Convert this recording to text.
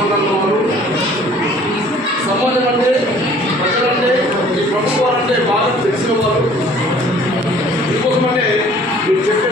సంబంధం వారు. సమాజం అంటే ప్రజలంటే ఈ ప్రభుత్వాలంటే బాగా తెలిసిన వారు. ఇంకోసమనే మీరు చెప్పే